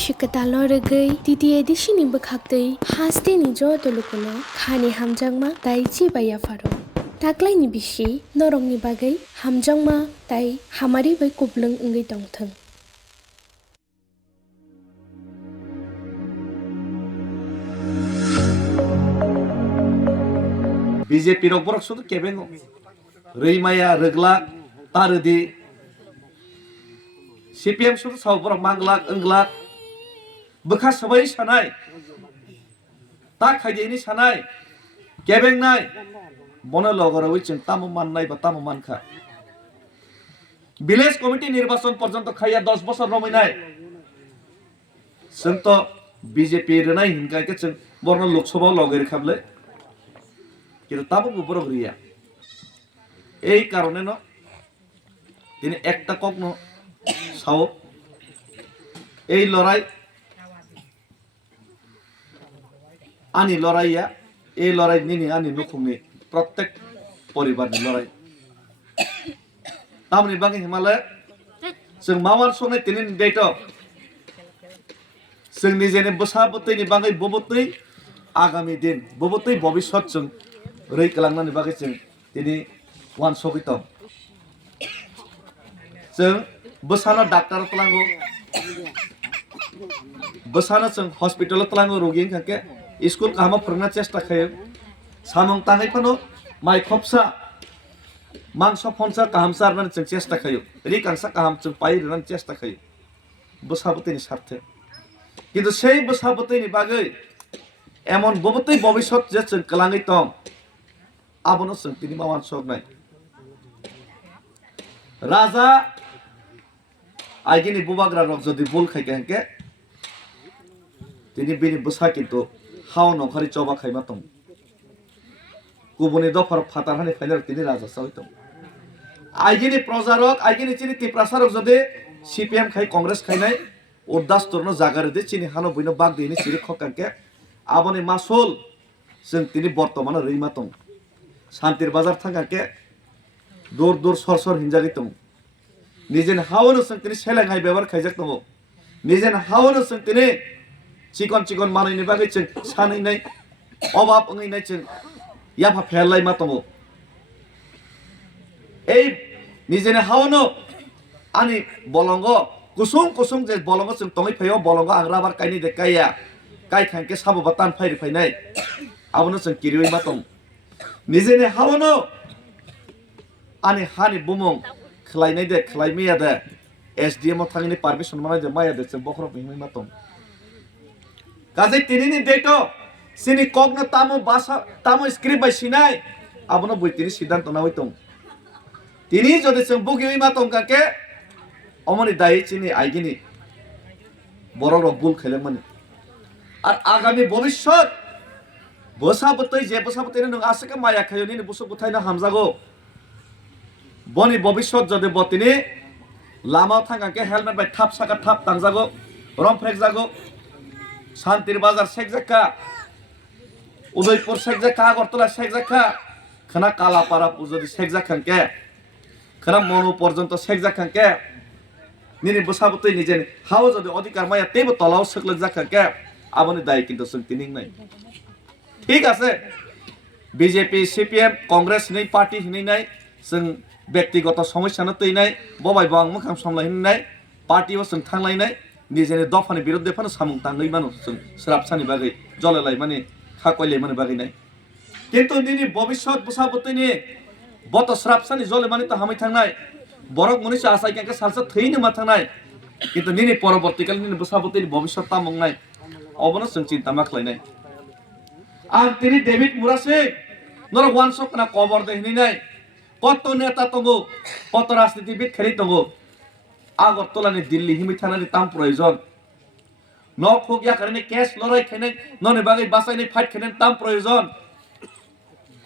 Bishukatalo regai TTAADC ni bakhaktei haste ni jo tolukono khani hamjangma tai chibaya faro. Taklai ni bishi norong ni bagai hamjangma tai hamari bai kublung ungai tongthang. BJP rok borok sudu kebengo reimaya reglak taredi CPM sudu saw borok manglak englak bekas sabai sanai ta khaide ni sanai kebeng nai bono logarawi ching tamu mannai ba tamu mankha village committee nirbachon porjonto khaiya 10 bochor romainai sento BJP renai hinkai ke ching borno lok sabha logeri khable কিন্তু তাবো উপরে ঘুরিয়া এই কারণে ন তিনি একটা কখনো Sao এই লড়াই আনি লড়াইয়া এই লড়াই নিনি আনি নুখুমনি প্রত্যেক পরিবারনি লড়াই তামনি বাকি হিমালয় जों मावार संनाय তিনি দেইত जों निजेनि बोसाबतैनि बागै बबतै आगामी दिन बबतै भबिष्यत जों रई कलांनानै बागै जों दिनै वान सकित जों बोसानो डाक्टर तलांगो बोसानो जों हस्पिटाल तलांगो रोगी खाके स्कुल कामा फोरोंना चेष्टा खायो सामं ताङै फानो माइ खपसा मांस फनसा काहामसा आरनानै जों चेष्टा खायो रि कांसा काहाम जों पाइरनानै चेष्टा खायो बोसाबतैनि सार्थे किन्तु सेई बोसाबतैनि बागै एमन बबतै भबिष्यत जे जों कलाङै दं आबनो जों तिनि मावान सकनाय राजा आइगिनि बुबाग्रा रक जदि बुल खाइके हंके तिनि बिनि बोसा किन्तु हाव नखारि चबा खाइमा दं गुबुनि दफार फातार हानि फाइनाल तिनि राजा सावै दं आइगिनि प्रजारक आइगिनि चिनि तिप्रासारक जदि CPM खाइ कांग्रेस खाइनाय उदास तरनो जागारदि चिनि हानो बइनो बाग दिनि सिरि खकांके आबनि मासुल जों तिनि बर्तमान रैमा दं शान्तिर बाजार थांगाके दूर दूर सर हिंजागै दं निजेन हावनो जों तिनि सेलेंहाय बेबार खाइजाक दं निजेन हावनो जों तिनि चिकन चिकन मानैनि बागै जों सानैनाय अभाब ओंैनाय जों याफा फेरलाय मा दं এই निजेन हावनो आनि बलंग कुसुं कुसुं जे बलंग जों तङै फैयो बलंग आं राबार काइनि दे काइया काइ खांके साबो बातान फाइरि फाइनाय आबनो जों किरियै मा दं निजेने हावनो आनि हानि बुमुं खलायनाय दे खलायमिया दे SDM थांनि पारमिशन मानाय दे माया दे जों बखर बिमै मा दं गाजै तिनिनि डेटो सिनि कगनो तामो भाषा तामो स्क्रिप्ट बाय सिनाय आबनो बुइतिनि सिद्धांत नावै दं तिनि जदि जों बुगियै मा दं काके अमनि दायै चिनि आइगिनि बरर बुल खैलेमानि আর আগামী ভবিষ্যৎ বসাবতৈ যে বসাবতৈ নং আছেকে মায়া খায়নি বুসু বুথাইনা হামজাগো বনি ভবিষ্যৎ যদি বতিনি লামা থাঙ্গাকে হেলমেট বাই থাপ সাকা থাপ তাংজাগো রম ফ্রেক জাগো শান্তির বাজার শেখ জাক্কা উদয়পুর শেখ জাক্কা আগরতলা শেখ জাক্কা খানা কালাপাড়া যদি শেখ জাক্কাকে খানা মনু পর্যন্ত শেখ জাক্কাকে নিনি বসাবতৈ নিজে হাও যদি অধিকার মায়া তেবো তলাও সকলক জাক্কাকে আবনি দায় কিন্তু जों তিনিং নাই ঠিক আছে বিজেপি সিপিএম কংগ্রেস হিनै পার্টি হিनै নাই जों ব্যক্তিগত সমস্যানো তৈনাই ববাই বাং मोखां समलायनाय पार्टीआव जों थांलायनाय निजेनि दफानि बिरुद्धे फानो सामुं ताङै मानो जों स्राबसानि बागै जलायलाय माने खाकयलाय माने बागैनाय किन्तु दिनि भबिष्यत बसाबतैनि बत स्राबसानि जले माने त हामै थांनाय बरक मनिस आसाय केंके सालसा थैनो मा थांनाय किन्तु निनि परबर्तीकाल निनि बसाबतैनि भबिष्यत तामंनाय अबनो जों चिन्ता मा खालायनाय आं तिनि डेभिड मुरासे नर वान सकना कवर दे हिनै कत नेता दंगो कत राजनीतिबिद खेरि दंगो आगरतलानि दिल्ली हिमै थानानि ताम प्रयोजन न खुग याखारनि केस लड़ाई खेनै ननि बागै बासायनि फाइट खेनै ताम प्रयोजन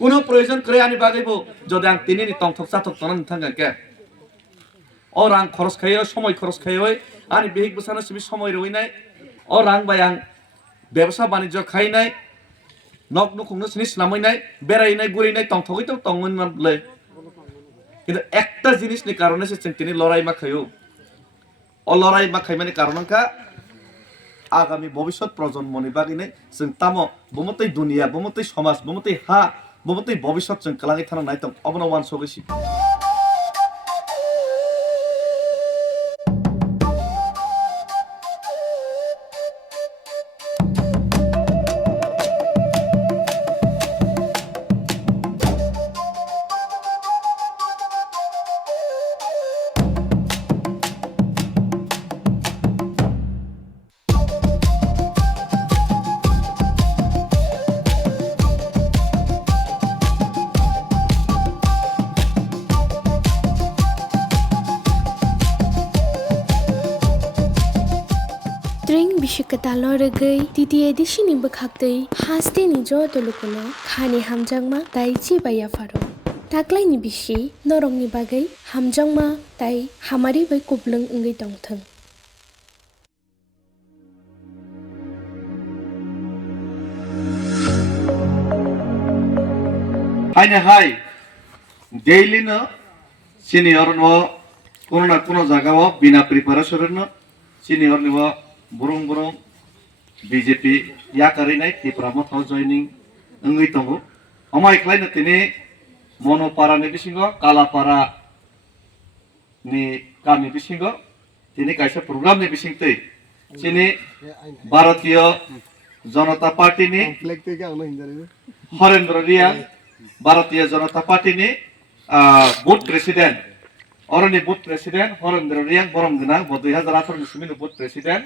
कोनो प्रयोजन करे आनि बागैबो जदि आं तिनिनि तंथक साथक तनानि थांगाके और आं खरस खायो समय खरस खायो आनि बेहिक बसानो सिबि समय रइनाय और आं बाय आं व्यवसाय बाणिज्य खायनाय नक नुखुंनो सिनि स्लामैनाय बेरायनाय गुरैनाय तंथगै तो तंमोनलै কিন্তু একটা জিনিসनि কারণে जों तिनि लड़ाई मा खायो अ लड़ाई मा खायमानि कारणनखा आगामी भबिष्यत प्रजन्मनि बागैनो जों तामो बमतै दुनिया बमतै समाज बमतै हा बमतै भबिष्यत जों कलाङै थाना नायतम अबनो वान सगैसि Bishikatalo regai TTAADC ni bakhaktei haste ni joto lukuno khani hamjangma taichi baya faro taklai ni bishi norong ni bagai hamjangma tai hamari bai kublung ngai tongthang hai daily no senior no kono na kono jaga o bina preparation no senior no burung BJP ya karinai TIPRA MOTHA joining ngai tongo amai klaina tini monopara ni bisingo kalapara ni kami bisingo tini kaisa program ni bisingtei sini Bharatiya Janata Party ni Harendra Reang Bharatiya Janata Party ni board president orani board president Harendra Reang borom gna 2018 ni sumino board president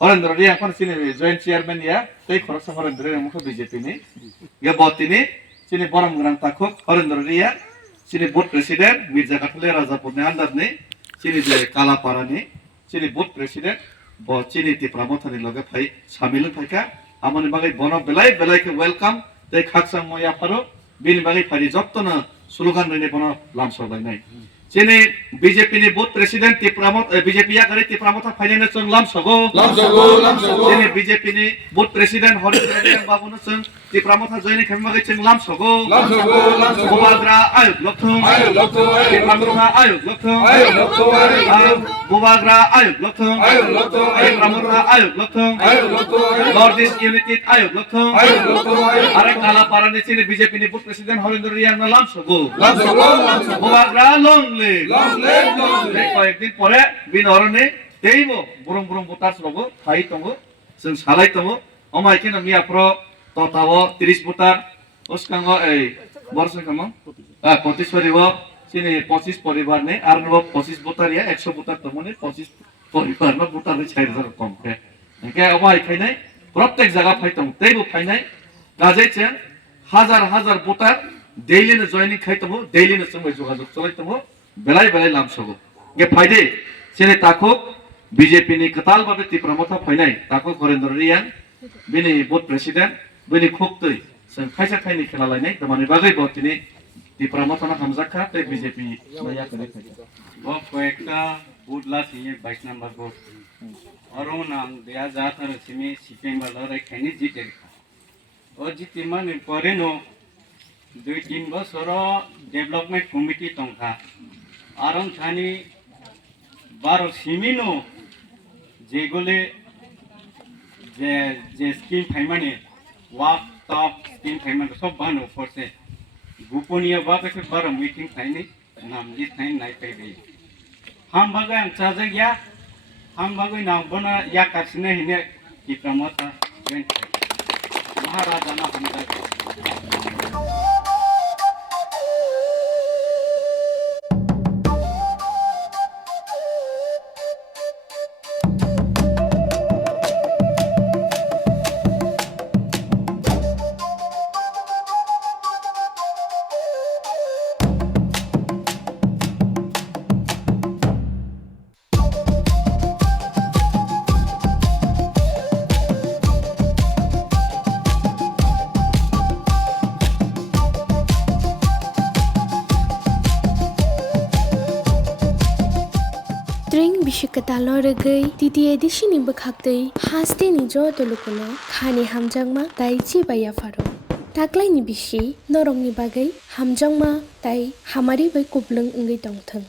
Harendra Reang kon sini joint chairman ya tei khorsa Harendra Reang mukho BJP ni ya botini sini borom gna takhok Harendra Reang sini board president Mirza Kathalia Rajapur ni andar ni sini je kalapara ni sini board president bo sini TIPRA MOTHA ni loge phai samil phaika amani bagai bono belai ke welcome tei khaksang moya pharo bini bagai phari jottona slogan rene bono lamso bai nai sini BJP ni board president TIPRA MOTHA BJP ya kare TIPRA MOTHA finance chung lamsogo sini BJP ni board president Harendra Reang babu no chung TIPRA MOTHA joining khami bagai chung lamsogo bubagra ayuk lokthong TIPRA MOTHA ayuk lokthong bubagra ayuk lokthong TIPRA MOTHA ayuk lokthong Northeast United ayuk lokthong are kalapara ni sini BJP ni board president Harendra Reang no lamsogo bubagra long কয়েকদিন পরে বিনরনে দেইব বুরং বুতাস রব খাই তঙ্গ जों সালাই তঙ্গ অমাই কেন মিয়াপ্র ততাব 30 বুতার ওসকাঙ্গ এই বর্ষ কাম 25 পরিব সিনি 25 পরিবার নে আর নব 25 বুতার ইয়া 100 বুতার তমনে 25 পরিবার ন বুতার ছাই হাজার কম কে কে অমাই খাইনাই প্রত্যেক জায়গা ফাইতং দেইব ফাইনাই গাজै চেন হাজার বুতার daily no joining khaitamo daily no sumai jogajog chalaitamo belai lamsogo ge phaide sene takhok BJP ni katal babe TIPRA MOTHA phainai takhok Harendra Reang bini board president bini khoktoi जों खायसा खायनि खेला लायनाय दमानि बागै बतिनि TIPRA MOTHA ना hamjakha te BJP maya kare वो कोएक्टा बुडला सिए 22 number को अरो नाम देया जातर सिमे सिपेंग वाला रे खैनि जिते ओ जिते माने परे नो 2-3 বছর development committee টংখা Aarong Thani 12 Cimino যেগুলো যে স্কিম ফাইমানে ওয়াক টপ স্কিম ফাইমানে সব বানো ফরসে গোপনীয় ভাবে 12 মিটিং ফাইনি নাম জি ফাইন নাই পাইবে হাম বাগে আং চাজে গিয়া হাম বাগে নাম বনা ইয়া কাসনে হিনে TIPRA MOTHA জয়েন महाराजा ना हमदा Bishikatalo regai TTAADC ni bakhaktei haste ni joto lukuno khani hamjangma taichi baya faro taklai ni bishi norong ni bagai hamjangma tai hamari bai kublung ngai tongthang